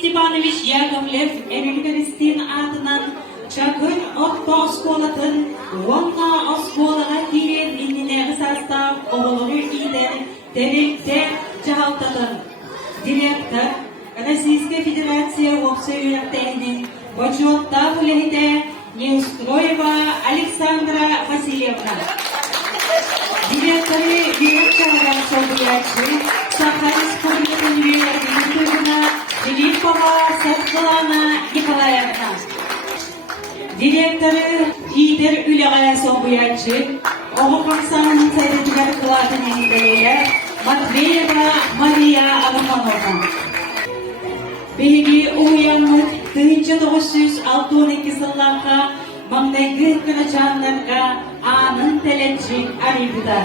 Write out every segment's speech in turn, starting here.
Степанович Яковлев Эмиль атынан Чакыр Отто Осколатын Вонна Осколага кирен иннинеги состав оголору идер теректе жаалтатын. Директор Российской Федерации Оксоюрактейнин Почетта Фулехите Неустроева Александра Васильевна. Директоры директора Соболячи Саха Республиканы Филиппова Светлана Николаевна. Директоры Идер Үлягая Соболячи Оғықырсанын Сайрытыгар Кылатын Еңгелейлер Матвеева Мария Алымановна. Беги уянмык 1962 сылларга маңдайгы кырачанларга анын телечи арибудар.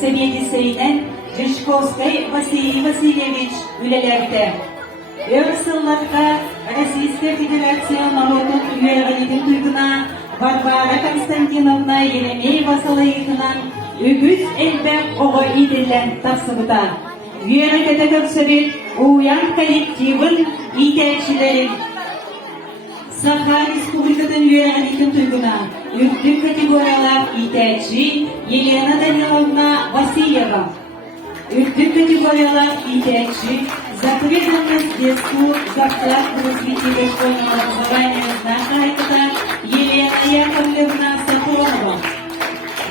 Семьедисейнен Жишковской Василий Васильевич үлелерде. Сылларга Российская Федерация народун үйерелеген туйгуна Варвара Константиновна Еремеева салайытынан үгүз элбек ого идилен тасыбыта. Үйерелгеде көрсөбет уян коллективын итекчилерин Саха Республикатын үйерелеген туйгуна үздүк категориялар итекчи Елена Даниловна Васильева. Үздүк категориялар итекчи за преданность детству, за вклад в развитие дошкольного образования наша Елена Яковлевна Сафронова.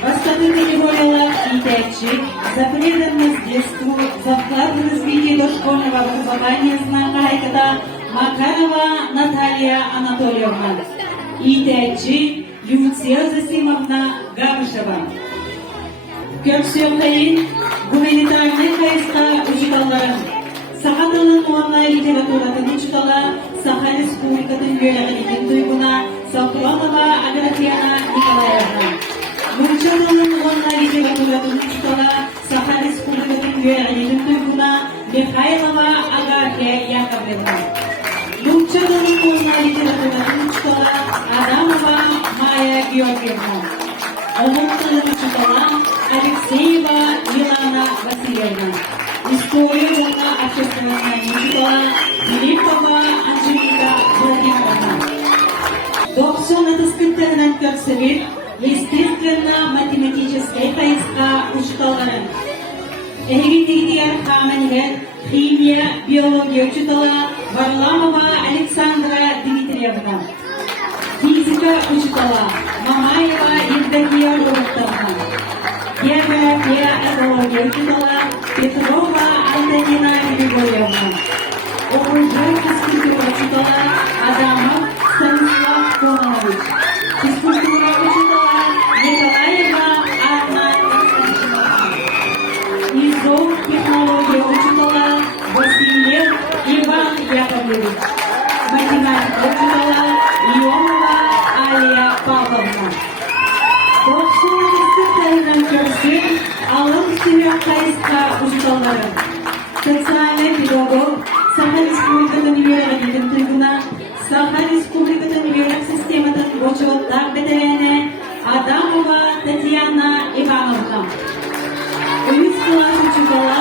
Восточная категория итекчи за преданность детству, за вклад в развитие дошкольного образования наша Макарова Наталья Анатольевна. Итекчи Люция Засимовна Габышева. Köksüyokayın gumanitarny kayıska uçutalların Saha tılın muamla literaturatın uçutala Saha Respublikatın yöneğinin duyguna Safronova Agrafiyana Nikolayevna. Murça tılın muamla literaturatın uçutala Saha Respublikatın yöneğinin duyguna Mikhailova Agafiya Yakovlevna. Murça tılın muamla literaturatın uçutala Adamova Maya Georgievna. Onun tılın uçutala Алексеева Елана Васильевна. Историю жана общественного института Филиппова Анжелика Владимировна. 90 скриптарынан көрсөбүт естественно-математический кайыска учуталарын. Энергетикия Хаменгер химия, биология учутала Варламова Александра Дмитриевна. Физика учутала Мамаева Евдокия Локтовна. География, экология учитала Петрова Антонина Григорьевна. Окружной физкультура учитала Адамов Станислав Конович. Физкультура учитала Николаева Анна Константиновна. Низов технология учитала Васильев Иван Яковлевич. Математика учитала Леонова Алия Павловна. Алым сүйек кайыска учуталары. Социальный педагог Саха Республикатын үйерелеген туйгуна Саха Республикатын үйерек систематын бочоттар бетерене Адамова Татьяна Ивановна. Үз класс учутала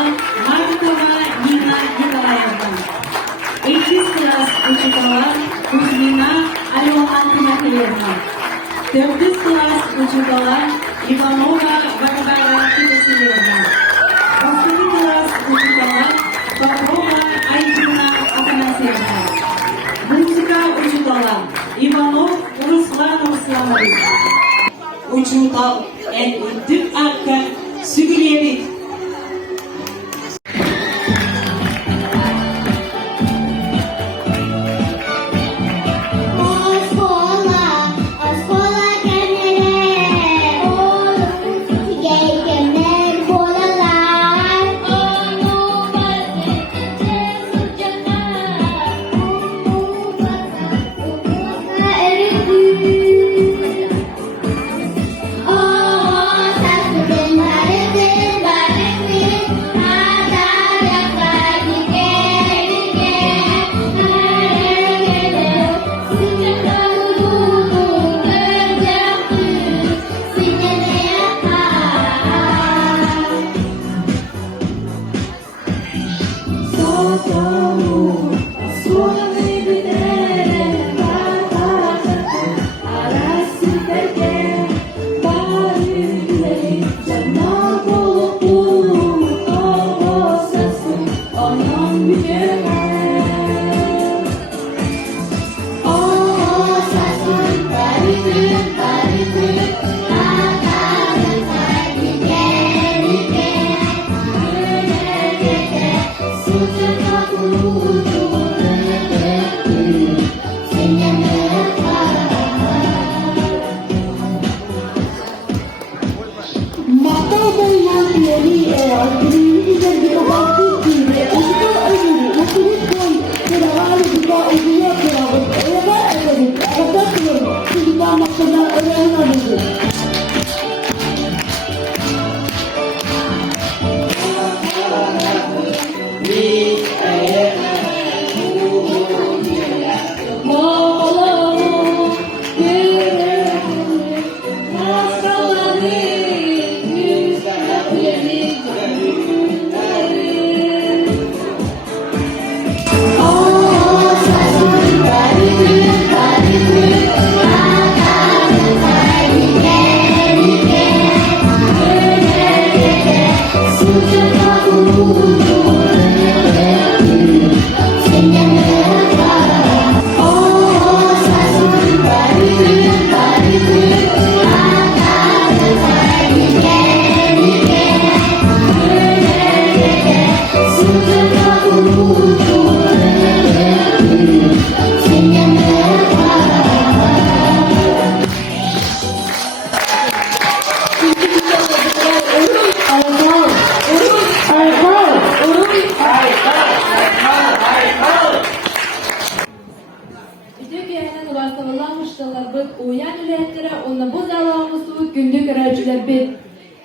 Маркова Нина Николаевна. Экис класс учутала Кузьмина Алена Тимофеевна. Төртүз класс учутала Иванова Варвара Федосеевна. Второй класс учитала Попова Айдина Афанасьевна. Музыка учитала Иванов Руслан Русланович. Учитал Эдвин Аккар Сүгілевит. Oh,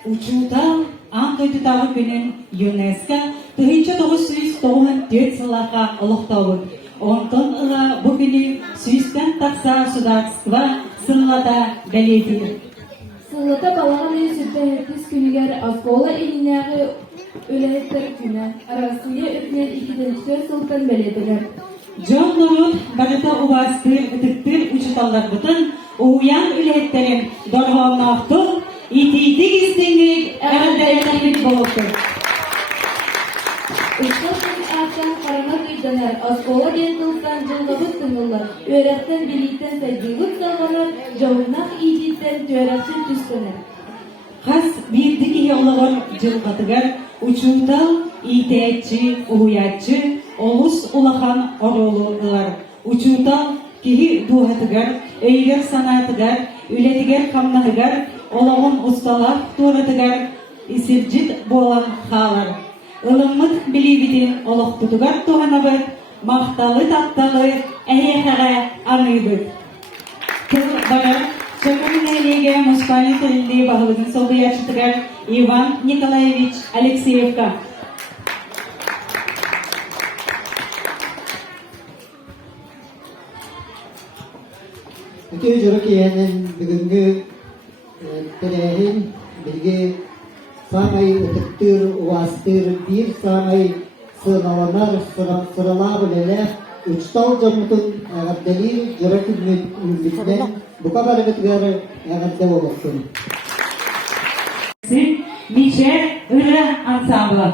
Учута аңтойдутағы күнін ЮНЕСКО 1994 сылаға ұлықтауы. Онтон ұға бұл күні Сүйістен тақса судақсыва сыллада бәлетілі. Сыллада балаған өсірді әртіс күнігер Асқола елінәғі өләйттір күні арасыне өтінен 2-4 сылтын бәлетілер. Жон Нұрут барыта ұбастыр үтіктір учуталар бұтын ұян өләйттерін дорғалнақтың итейдік істеңгек әғілдәрінәкет болуптыр. Ұштасын ақтан қараңа түйдінер, Асқола дентілстан жылғабыт тыңылар, өрәқтен білейтен сәйдігіт салғанар, жауынақ идеттен түрәқші түстінер. Қас бірдік еғылығыр жылғатығар, учутал, итәйтші, ұғуятші, олыс ұлақан оролығылар. Учутал, кеғі дуғатығар, өйгер санатығар, үлетігер қамнағығар, олағын ұсталар туыратығар, исіржіт болан қалар. Илыммыт билибидин олоқтутугар туғанабыт, мақталы татталы әйеқаға аныбыт. Кыл барар, шакамын әлеге мұспаны тілінде бағылығын солдыячытыгар Иван Николаевич Алексеевка. Өте жүрік еğenin бүгінгі тіләйін білге самай үтіктір, уастыр, бір самай сыналанар, сырала білелі, үчтал жамытын әғаддәлі жүрік үмітінен бұқа бар үмітгәрі әғаддә олықсын. Мише үрі ансамблы.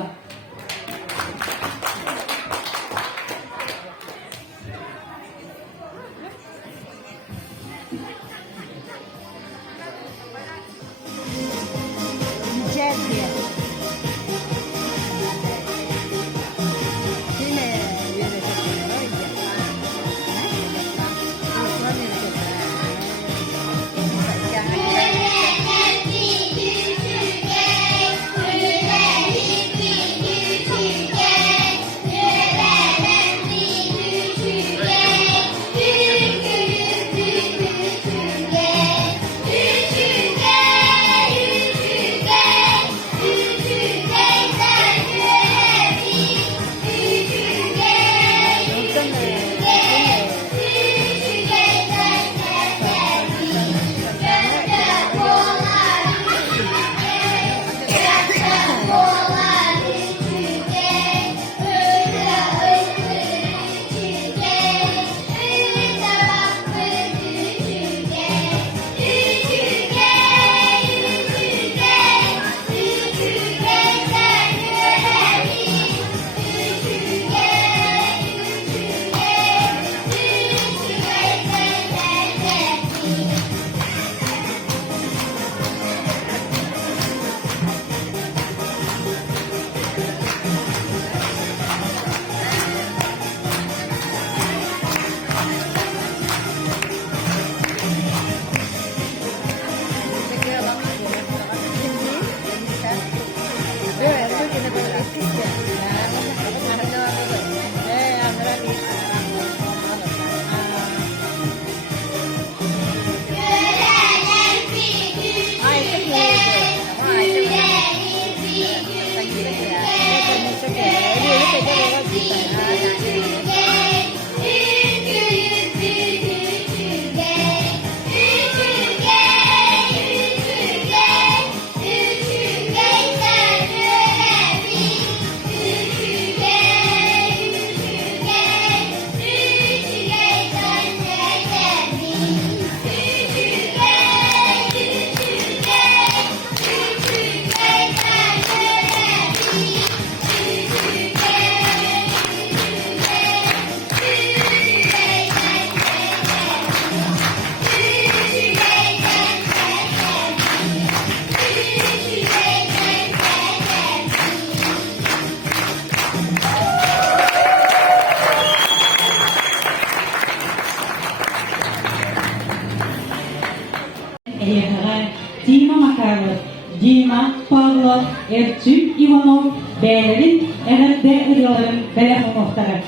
muhtarımız Dima, Pavlov, Erçin, Ivanov, Beylerin, Eğerde Iryaların Belek muhtarı.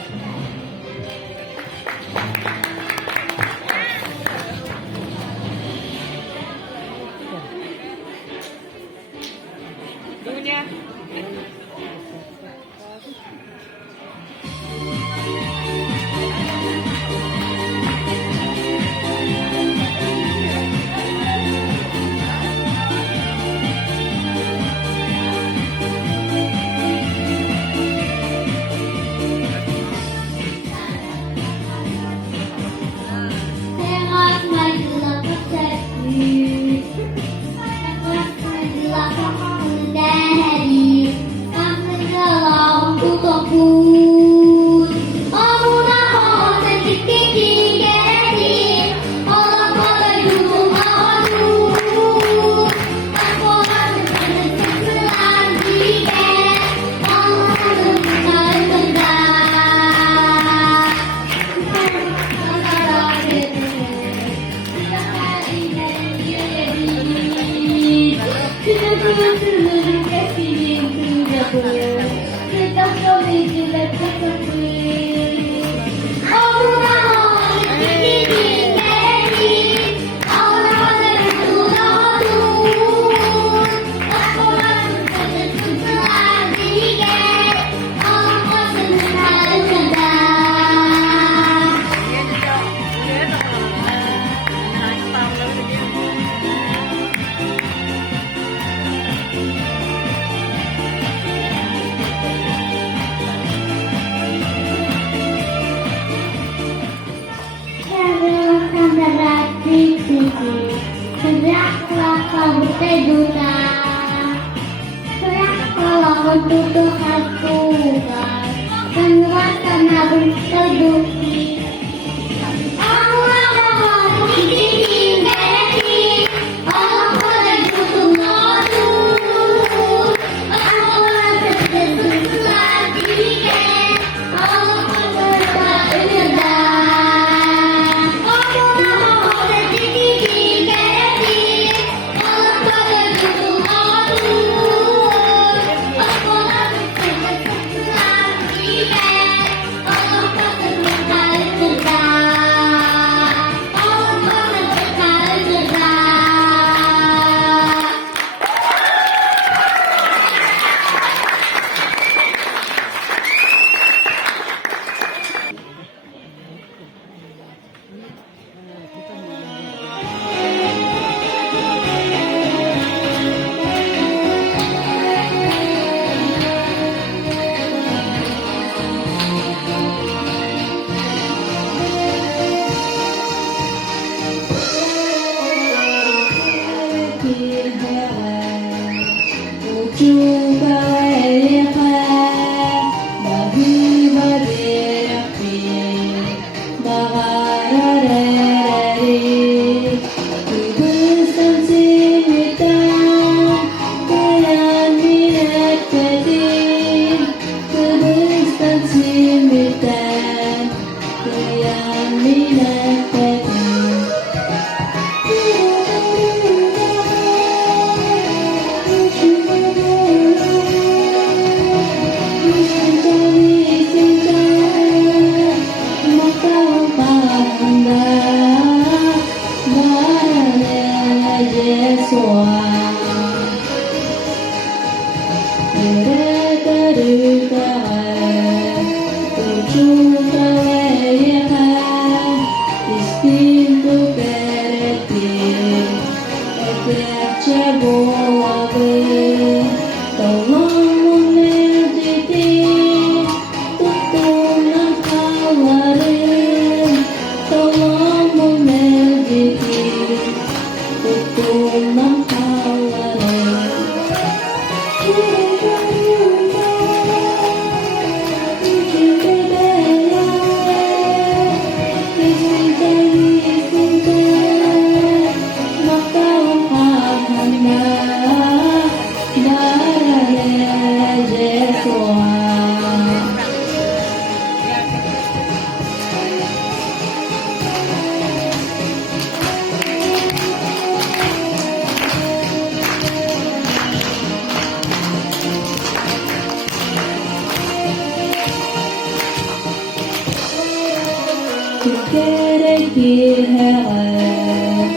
Gereki her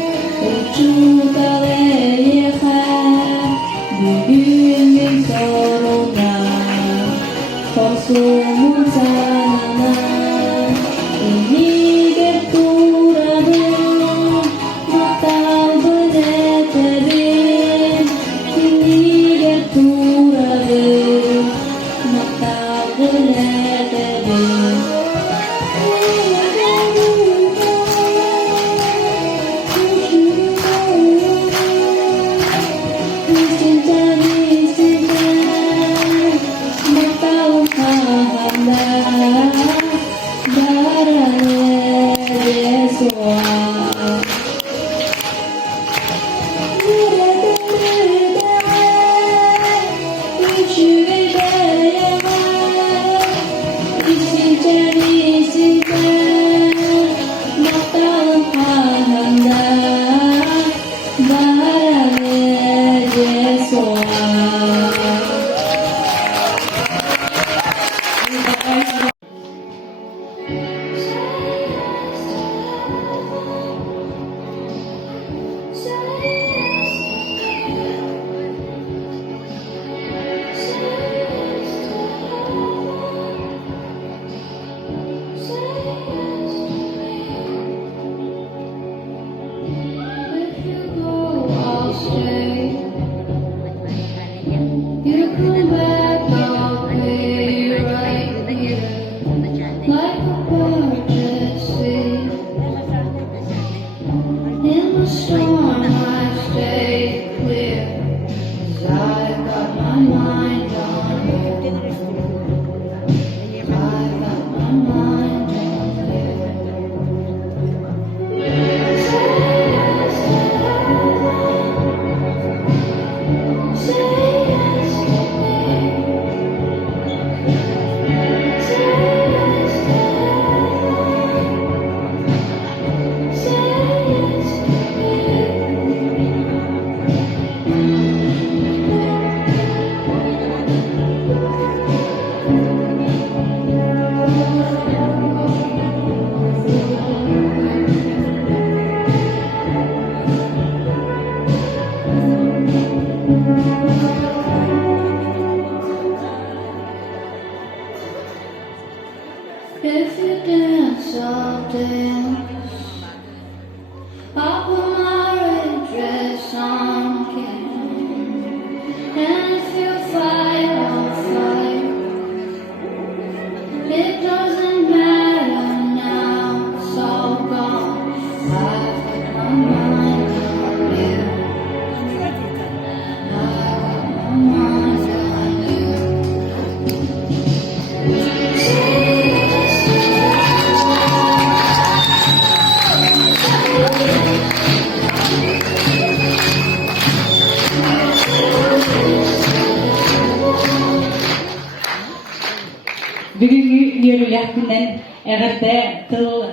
uçuda yeter bugünün sonuna korsumun canına ini geturadım matabın eterim ini geturadım matabın eterim You come back, I'll be right here, like a purchase seed. In the storm, I stay clear, 'cause I got my mind on you. I got my mind on you. Say yes to me. Say yes to me. Say yes If you dance, I'll dance. I'll put my red dress on again. And if you fight, I'll fight. It doesn't matter now, it's all gone. I've got my mind on you. I've got my mind on you. Бүгүнкү yörülük günden egerde tıl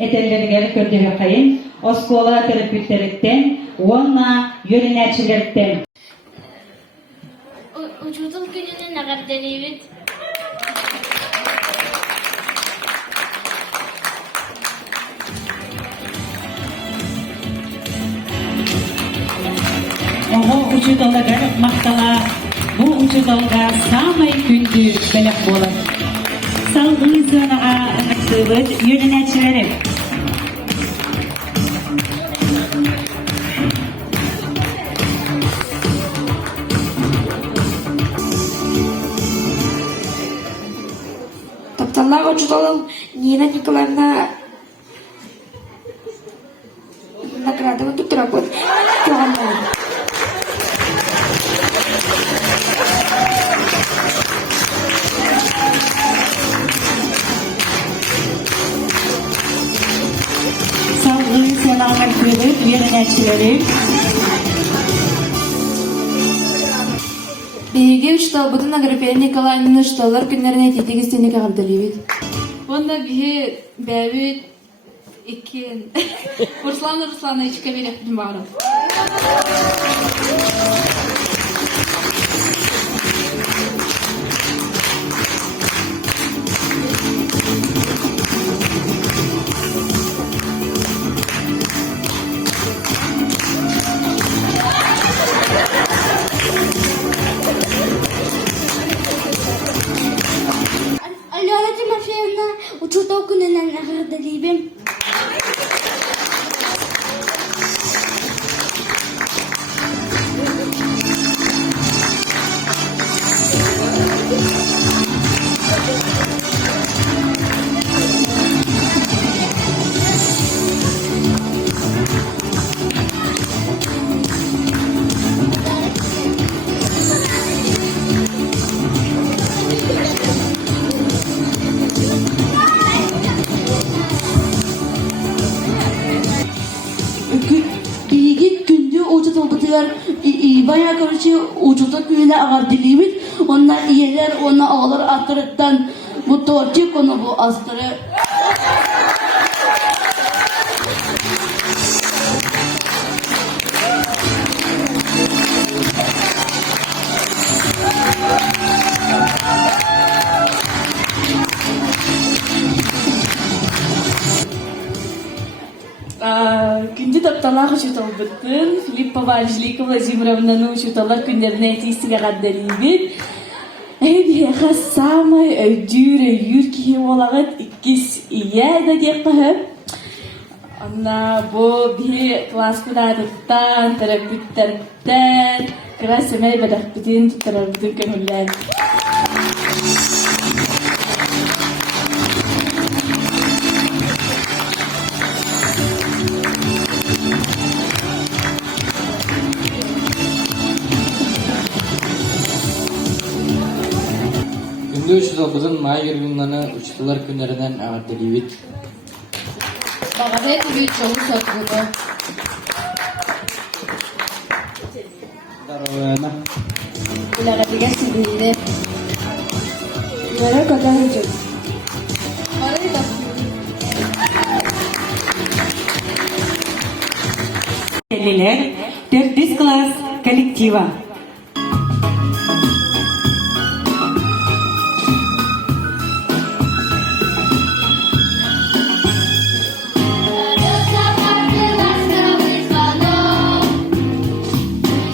etenlerine kördüğü kayın, oskola terapeuteritten, ona yönelerçileritten. Uçudum gününün nagardalibit. Oho uçudalıgar maktala, bu uçudalga samay gündü belek bolar. Salgın zonağa anıksıvıt yönelerçilerim. Топталар учителем Нина Николаевна наградила тут работу. Salgın zonağa anıksıvıt yönelerçilerim. Биге учтал бутын Аграфия Николаевна учталар күннәренә титеге стене кагырдалыбыз. Онда бихи бәбит икен. Руслан ичке берек бимарым. Kagardalibim. Bilgi gündü uçut oldular. Bayağı karşı uçuta güne ağır dilimiz. Onlar iyiler, ona ağlar atırıktan bu torçuk onu bu astırı. Күнде тапталар учутал быттын. Филиппа Владимировна Владимировнаны учуталар күндеріне тестіге қаддалибет. Эбеха самый өйдүр юрки олагыт иккис ия да деп қахып. Анна бу би класс кудадыктан, терапевттерден, крас эмей бадақпытын туттарабытын көңүллән. Күндө учуталбытын май гербинданы учуталар күннеринен агартылыбыт. Бағада түбет жолы сатылығы. Здоровья. Улағатыға сидейді. Улара көтәрі жүр. Арай да. Келелер 4 класс коллектива.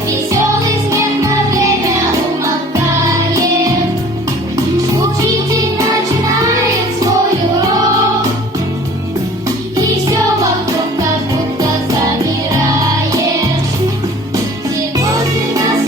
Веселый смех на время умолкает. Учитель начинает свой урок, и все вокруг как будто замирает. Сегодня нас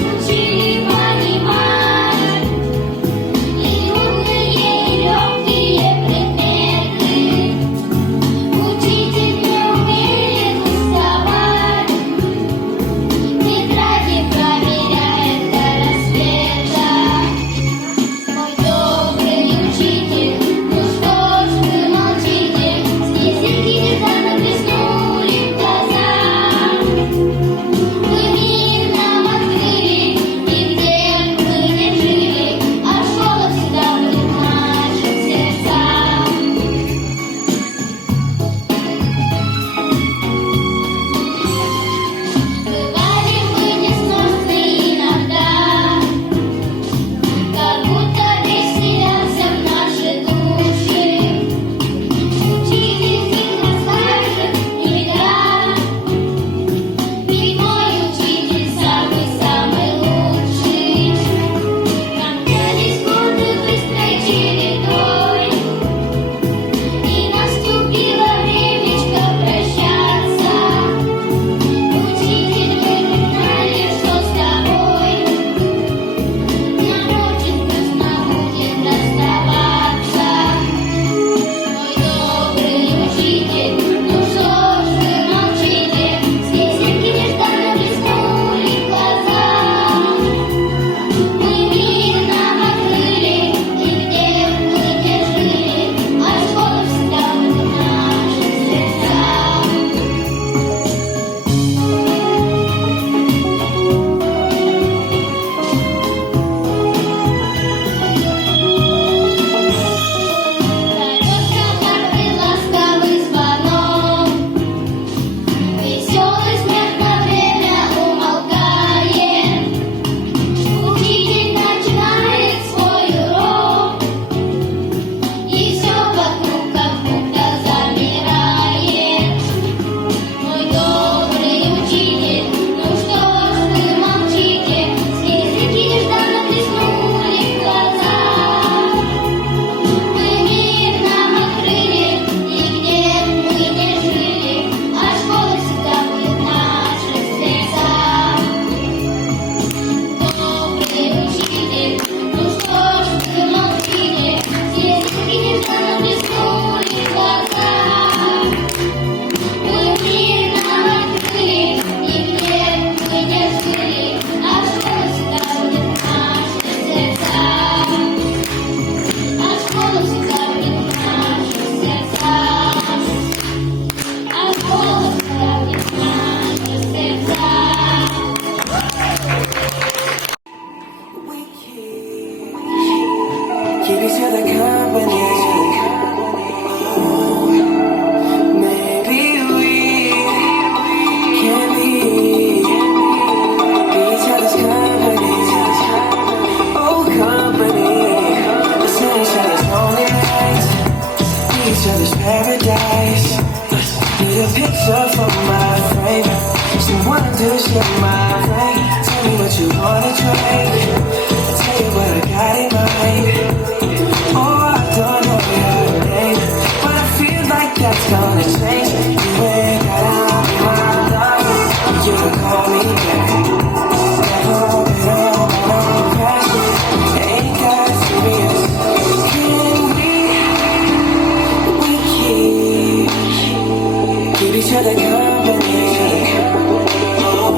picture for my frame. She wanna do shit my way. Tell me what you wanna drink. Tell you what I got in mind. Oh, I don't know your name, but I feel like that's gonna change. You ain't gotta be my love. You can call me back. Never been on no pressure. Ain't got serious. Can we keep each other company? Oh,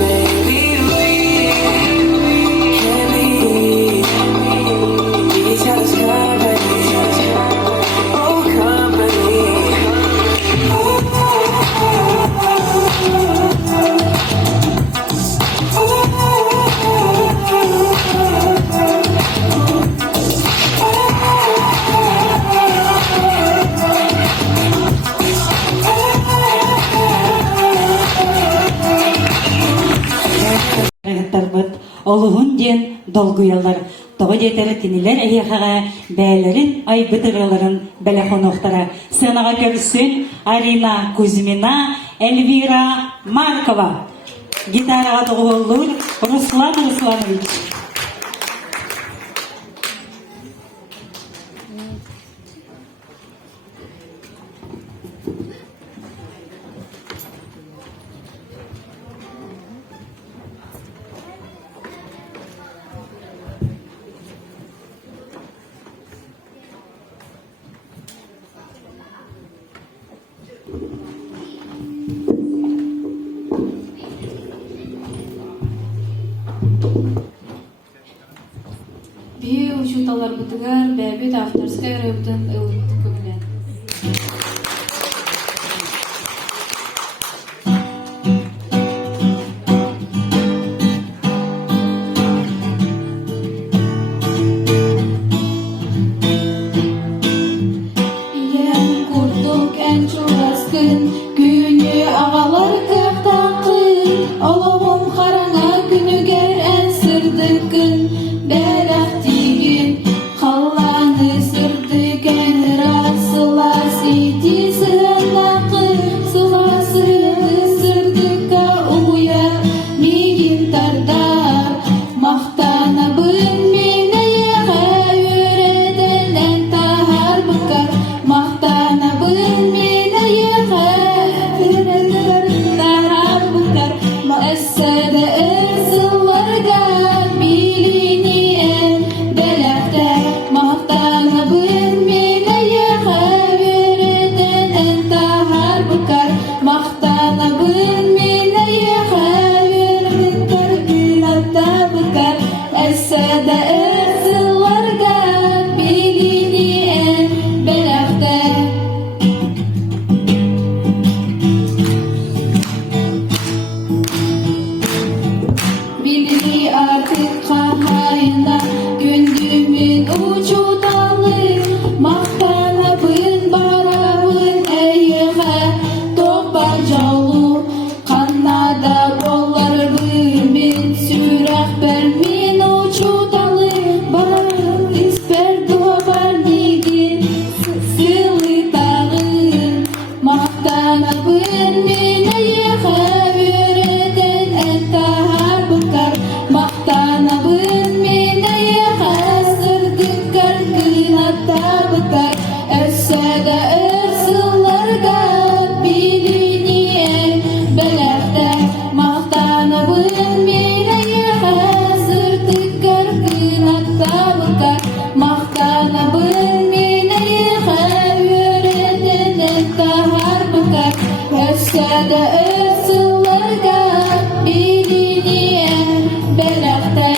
maybe we can be each other's company. Oh, company. Рәгәттәрбет олуғын ден долгуялар. Тоғы детері кинилер әйеқаға бәлерін ай бітірілерін бәләхонуқтара. Сынаға көрсін Арина Кузьмина, Эльвира Маркова. Гитараға тұғылыр Руслан Русланович. Бие учуталар бутыгар бәбит авторская рыбдын ылытты көмлен. Yen kurduk en çuvaskın, günü ağalar kıhtakın, oğlum karana günü ger en sırdıkın, berak digin, kallanı sırdıken, rasılas iti sığınakın, sılası sırdıka uya, migin tardar, mahtana bölmine yeğe yöreden en tahar bıkar, mahtana bölmine yeğe yöreden tahar bıkar, esede erzılarga bilini en belakte, mahtana bölmine yeğe yöreden en tahar bıkar, mahtana bölmine yeğe yöreden kırgınata bıkar, esede erzılarga bilini en belakte. Bilini artık kahayına, gündümün ucu dalı, mahtana bın baravın eyyığa, topa calı, kannada bollar bın sürek bermin ucu dalı, baravın isper dobar nigin, sılı dağın, mahtana bın min eyyığa, yöreden en tahar bıkar, mahtana bın min eyyığa, sırdıkar kıynata bıkar, össede örsıllarga bilini en belakte, mahtana bın min eyyığa, sırdıkar kıynata bıkar, mahtana bın min eyyığa, yöreden en tahar bıkar, össede örsıllarga bilini en belakte.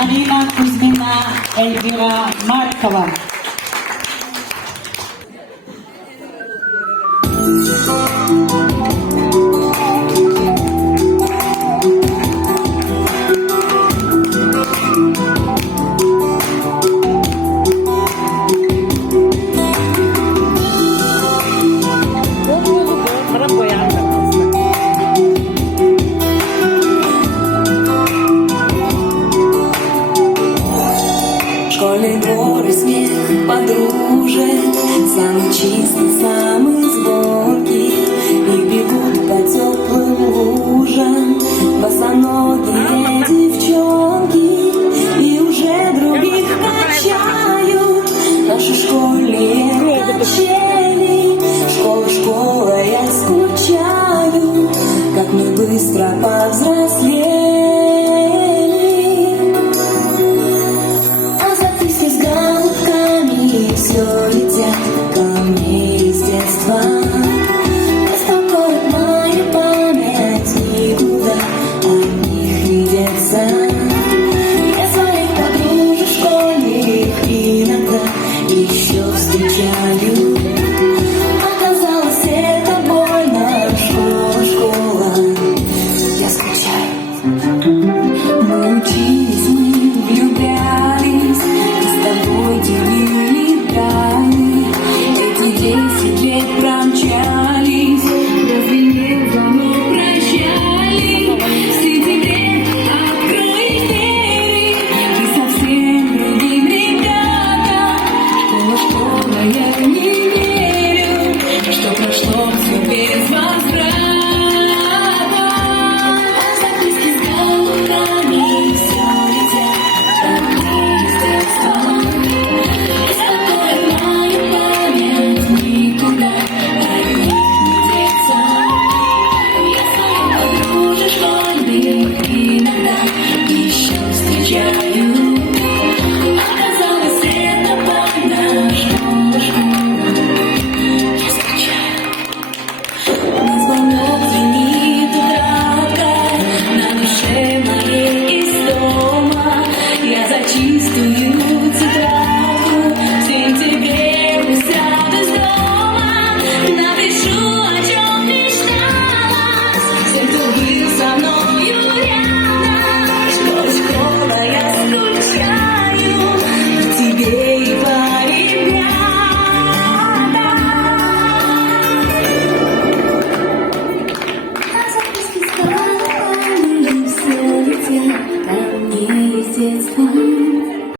Арина Кузьмина, Эльвира Маркова. Школьный двор и смех подружек, самый чистый, самый злой.